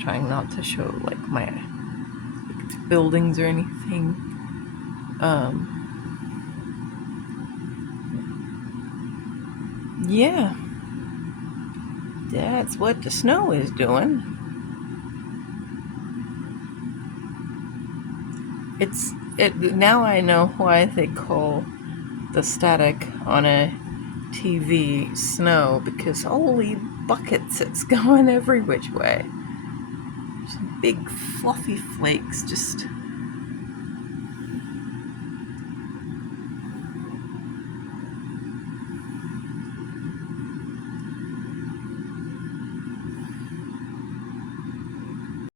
Trying not to show like my buildings or anything. Yeah, that's what the snow is doing. Now I know why they call the static on a TV snow, because holy buckets, it's going every which way. Some big fluffy flakes just